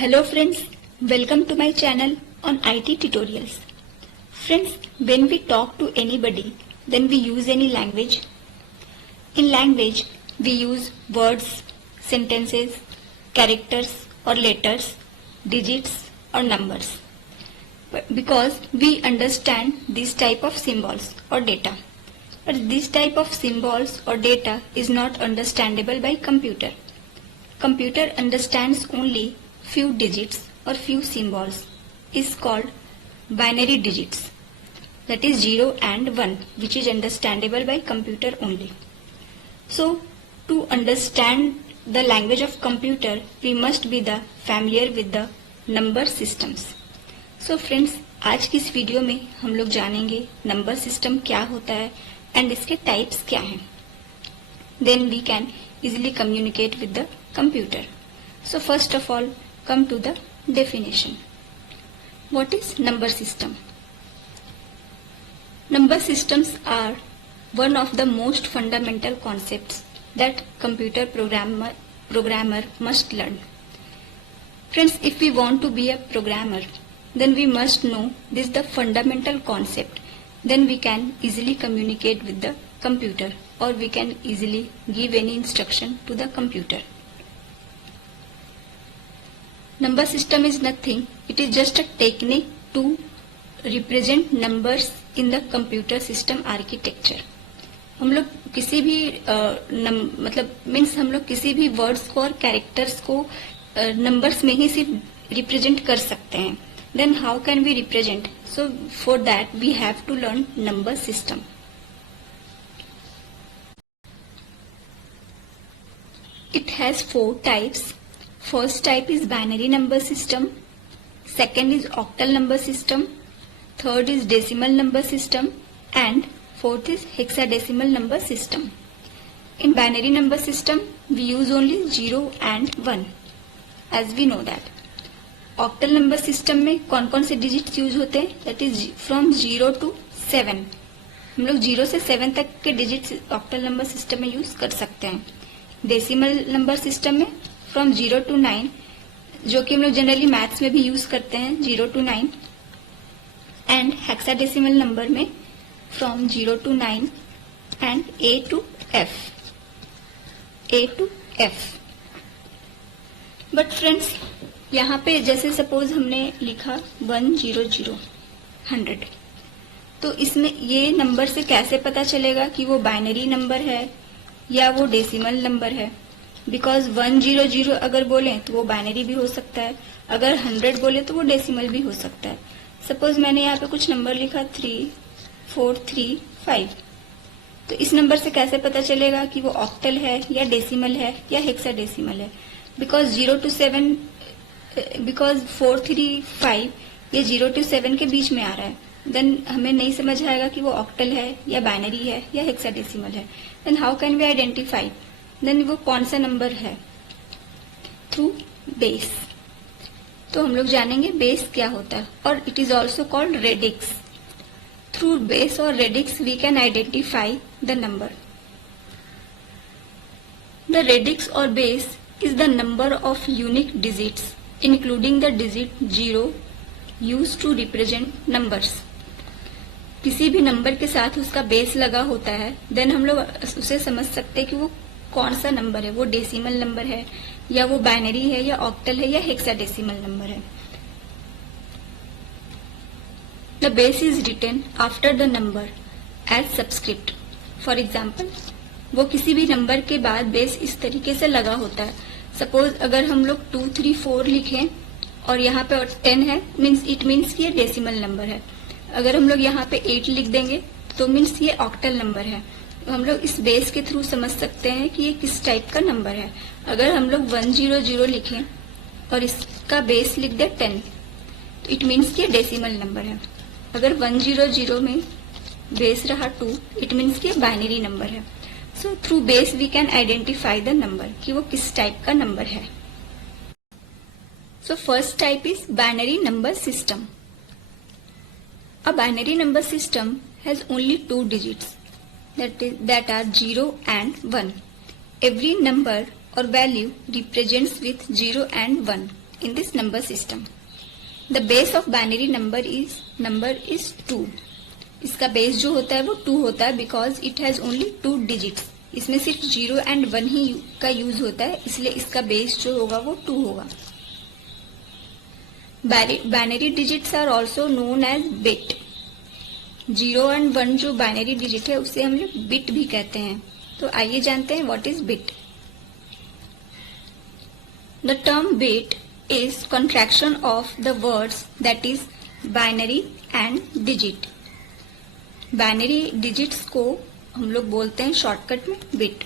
Hello friends, welcome to my channel on IT tutorials. Friends, when we talk to anybody, then we use any language. In language, we use words, sentences, characters or letters, digits or numbers. Because we understand this type of symbols or data. But this type of symbols or data is not understandable by computer. Computer understands only few digits or few symbols is called binary digits, that is 0 and 1, which is understandable by computer only. So to understand the language of computer, we must be familiar with the number systems. So friends, आज की इस video में हम लोग जानेंगे number system क्या होता है एंड इसके टाइप्स क्या हैं. Then we can easily communicate with the computer. So first of all, come to the definition. What is number system? Number systems are one of the most fundamental concepts that computer programmer must learn. Friends, if we want to be a programmer, then we must know this the fundamental concept. Then we can easily communicate with the computer, or we can easily give any instruction to the computer. Number system is nothing, it is just a technique to represent numbers in the computer system architecture. हम लोग किसी भी हम लोग किसी भी words को और कैरेक्टर्स को नंबर्स में ही सिर्फ रिप्रेजेंट कर सकते हैं. Then how can we represent? So for that we have to learn number system. It has 4 types. First type is binary number system. Second is octal number system. Third is decimal number system. And fourth is hexadecimal number system. In binary number system, we use only 0 and 1. As we know that. Octal number system में कौन कौन से digits use होते हैं? That is from 0 to 7. हम लोग 0 से 7 तक के digits octal number system में यूज कर सकते हैं. डेसिमल नंबर सिस्टम में फ्रॉम 0 to 9, जो कि हम लोग जनरली मैथ्स में भी यूज करते हैं 0 to 9. एंड हेक्साडेसिमल नंबर में from 0 to 9 and A to F. But friends, यहाँ पे जैसे सपोज हमने लिखा 100 100, तो इसमें ये नंबर से कैसे पता चलेगा कि वो बाइनरी नंबर है या वो डेसिमल नंबर है? बिकॉज 100 अगर बोले तो वो बाइनरी भी हो सकता है, अगर 100 बोले तो वो डेसिमल भी हो सकता है. सपोज मैंने यहाँ पे कुछ नंबर लिखा 3435, तो इस नंबर से कैसे पता चलेगा कि वो ऑक्टल है या डेसिमल है या हेक्साडेसिमल है? बिकॉज 435 ये 0 to 7 के बीच में आ रहा है. देन हमें नहीं समझ आएगा कि वो ऑक्टल है या बाइनरी है या हेक्साडेसिमल है. Then how can we identify? Then वो कौन सा नंबर है? Through base. तो हम लोग जानेंगे बेस क्या होता है, और it is also called radix. Through base और radix we can identify the number. The radix और base is the number of unique digits including the digit 0 used to represent numbers. किसी भी नंबर के साथ उसका बेस लगा होता है, देन हम लोग उसे समझ सकते हैं कि वो कौन सा नंबर है. वो डेसिमल नंबर है या वो बाइनरी है या ऑक्टल है या हेक्साडेसिमल नंबर है. The base is written after the number as subscript. For example, वो किसी भी नंबर के बाद बेस इस तरीके से लगा होता है. सपोज अगर हम लोग 2 3 4 लिखें और यहाँ पे 10 है, इट मीन्स ये डेसिमल नंबर है. अगर हम लोग यहाँ पे 8 लिख देंगे तो मीन्स ये ऑक्टल नंबर है. तो हम लोग इस बेस के थ्रू समझ सकते हैं कि ये किस टाइप का नंबर है. अगर हम लोग 100 लिखें और इसका बेस लिख दे 10, तो इट मीन्स ये डेसिमल नंबर है. अगर 100 में बेस रहा 2, इट मीन्स ये बाइनरी नंबर है. So through base we can identify the number कि वो किस टाइप का नंबर है. So first type is binary number system. A binary number system has only 2 digits that are 0 and 1. Every number or value represents with 0 and 1 in this number system. The base of binary number is 2. इसका base जो होता है वो 2 होता है because it has only 2 digits. इसमें सिर्फ 0 and 1 ही का यूज होता है, इसलिए इसका बेस जो होगा वो 2 होगा. Binary digits are also known as bit. 0 and 1 जो बाइनरी डिजिट है उसे हम लोग बिट भी कहते हैं. तो आइए जानते हैं what is bit. The term bit is contraction of the words that is binary and digit. Binary digits को हम लोग बोलते हैं शॉर्टकट में bit.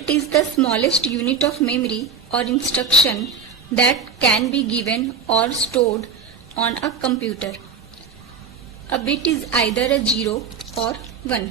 It is the smallest unit of memory or instruction that can be given or stored on a computer. A bit is either a 0 or 1.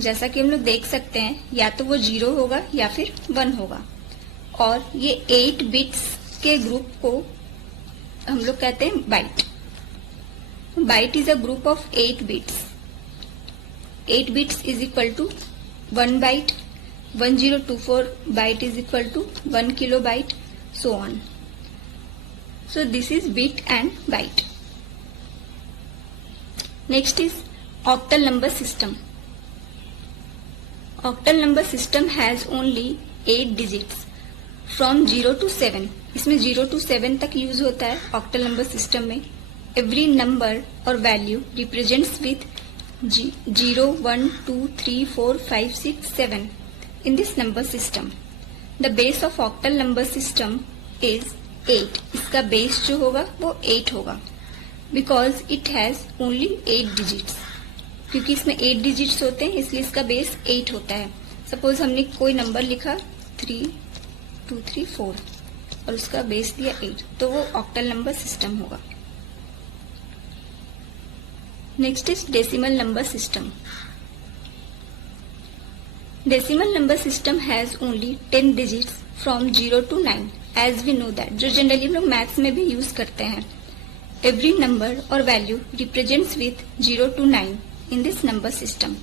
जैसा कि हम लोग देख सकते हैं या तो वो 0 होगा या फिर 1 होगा. और ये 8 बिट्स के ग्रुप को हम लोग कहते हैं byte. Byte is a group of 8 bits. 8 bits is equal to 1 byte. 1024 byte is equal to 1 kilo byte, so on. So this is bit and byte. Next is octal number system. Octal number system has only 8 digits from 0 to 7. इसमें 0 to 7 तक use होता है octal number system में. Every number और value represents with 0, 1, 2, 3, 4, 5, 6, 7 in this number system. The base of octal number system is 8. इसका base जो होगा वो 8 होगा because it has only 8 digits. क्योंकि इसमें 8 डिजिट्स होते हैं इसलिए इसका बेस 8 होता है. सपोज हमने कोई नंबर लिखा 3, 2, 3, 4 और उसका बेस दिया 8, तो वो ऑक्टल नंबर सिस्टम होगा. Next is decimal number system. Decimal number system has only 10 digits from 0 to 9 as we know that, जो जनरली हम लोग मैथ्स में भी यूज करते हैं. एवरी नंबर और value represents with 0 to 9 in this number system.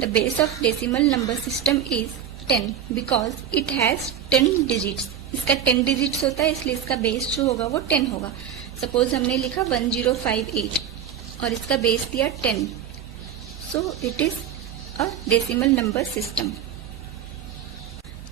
The base of decimal number system is 10 because it has 10 digits. इसका 10 digits होता है इसलिए इसका बेस जो होगा वो 10 होगा. सपोज हमने लिखा 1058 और इसका बेस दिया 10, so it is a decimal number system.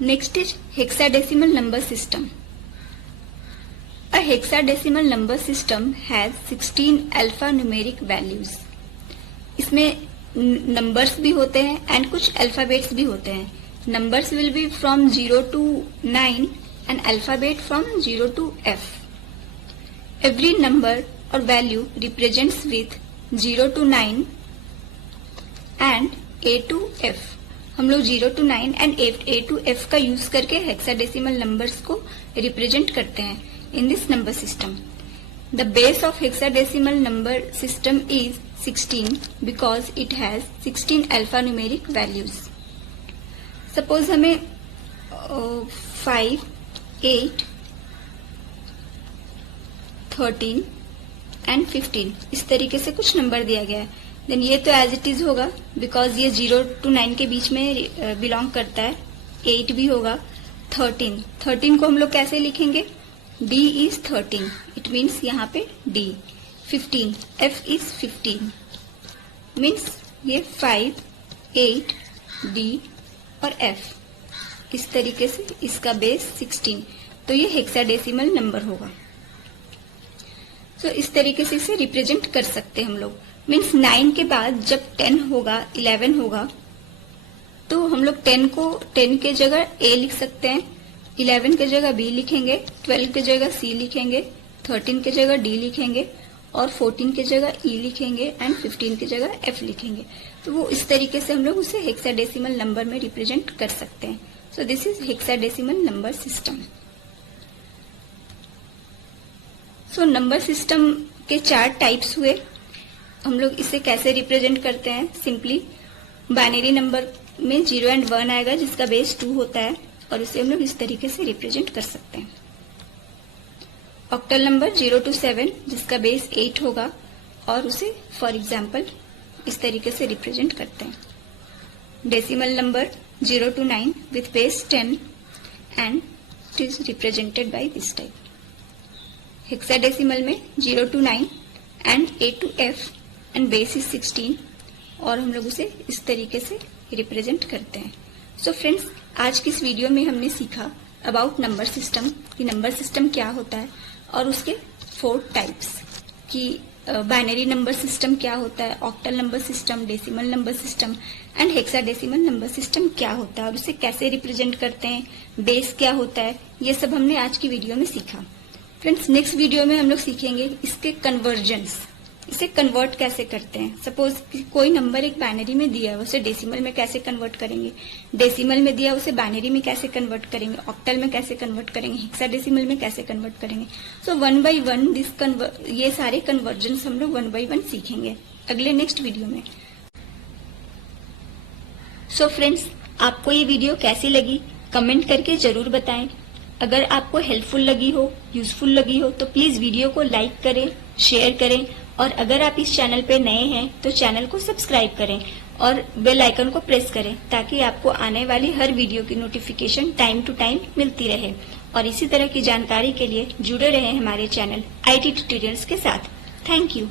Next is hexadecimal number system. A hexadecimal number system has 16 alpha numeric values. इसमें नंबर्स भी होते हैं एंड कुछ अल्फाबेट्स भी होते हैं. Numbers will be from 0 to 9 and alphabet from 0 to F. Every number or value represents with 0 to 9 and A to F. हम लोग 0 to 9 and A to F का यूज करके हेक्साडेसिमल नंबर्स को represent करते हैं in this number system. The base of hexadecimal number system is 16 because it has 16 alphanumeric values. Suppose हमें 5, 8, 13 and 15 इस तरीके से कुछ नंबर दिया गया है. देन ये तो एज इट इज होगा बिकॉज ये 0 to 9 के बीच में बिलोंग करता है. 8 भी होगा. 13 को हम लोग कैसे लिखेंगे? D इज 13, इट मीन्स यहाँ पे D. 15, F इज 15, मीन्स ये 5, 8, D और F. इस तरीके से इसका बेस 16, तो ये हेक्साडेसिमल नंबर होगा. तो इस तरीके से इसे रिप्रेजेंट कर सकते हैं हम लोग. मीन्स 9 के बाद जब 10 होगा, 11 होगा, तो हम लोग 10 को 10 के जगह A लिख सकते हैं, 11 के जगह B लिखेंगे, 12 के जगह C लिखेंगे, 13 के जगह D लिखेंगे और 14 के जगह E लिखेंगे एंड 15 के जगह F लिखेंगे. तो वो इस तरीके से हम लोग उसे हेक्साडेसिमल नंबर में रिप्रेजेंट कर सकते हैं. सो this is hexadecimal number system. So number system के 4 टाइप्स हुए. हम लोग इसे कैसे रिप्रेजेंट करते हैं? सिंपली बाइनरी नंबर में 0 एंड 1 आएगा जिसका बेस 2 होता है और इसे हम लोग इस तरीके से रिप्रेजेंट कर सकते हैं. ऑक्टल नंबर 0 to 7 जिसका बेस 8 होगा और उसे फॉर एग्जाम्पल इस तरीके से रिप्रेजेंट करते हैं. Decimal number 0 to 9 with base 10 and text is represented by this type. Hexadecimal में 0 to 9 and A to F and base is 16 और हम लोग उसे इस तरीके से रिप्रेजेंट करते हैं. सो फ्रेंड्स, आज की इस वीडियो में हमने सीखा अबाउट नंबर सिस्टम कि नंबर सिस्टम क्या होता है और उसके 4 टाइप्स कि बाइनरी नंबर सिस्टम क्या होता है, octal number system, decimal number system and hexadecimal number system क्या होता है और उसे कैसे रिप्रेजेंट करते हैं, बेस क्या होता है, ये सब हमने आज की वीडियो में सीखा. फ्रेंड्स, नेक्स्ट वीडियो में हम लोग सीखेंगे इसके कन्वर्जन्स, इसे कन्वर्ट कैसे करते हैं. सपोज कोई नंबर एक बाइनरी में दिया है, उसे डेसिमल में कैसे कन्वर्ट करेंगे, डेसिमल में दिया उसे बाइनरी में कैसे कन्वर्ट करेंगे, ऑक्टल में कैसे कन्वर्ट करेंगे, हेक्साडेसिमल में कैसे कन्वर्ट करेंगे. सो 1 by 1 ये सारे कन्वर्जन्स हम लोग 1 by 1 सीखेंगे अगले नेक्स्ट वीडियो में. सो फ्रेंड्स, आपको ये वीडियो कैसी लगी कमेंट करके जरूर बताएं. अगर आपको हेल्पफुल लगी हो, यूजफुल लगी हो तो प्लीज वीडियो को लाइक करें, शेयर करें और अगर आप इस चैनल पे नए हैं तो चैनल को सब्सक्राइब करें और बेल आइकन को प्रेस करें ताकि आपको आने वाली हर वीडियो की नोटिफिकेशन टाइम टू टाइम मिलती रहे. और इसी तरह की जानकारी के लिए जुड़े रहें हमारे चैनल IT ट्यूटोरियल्स के साथ. Thank you.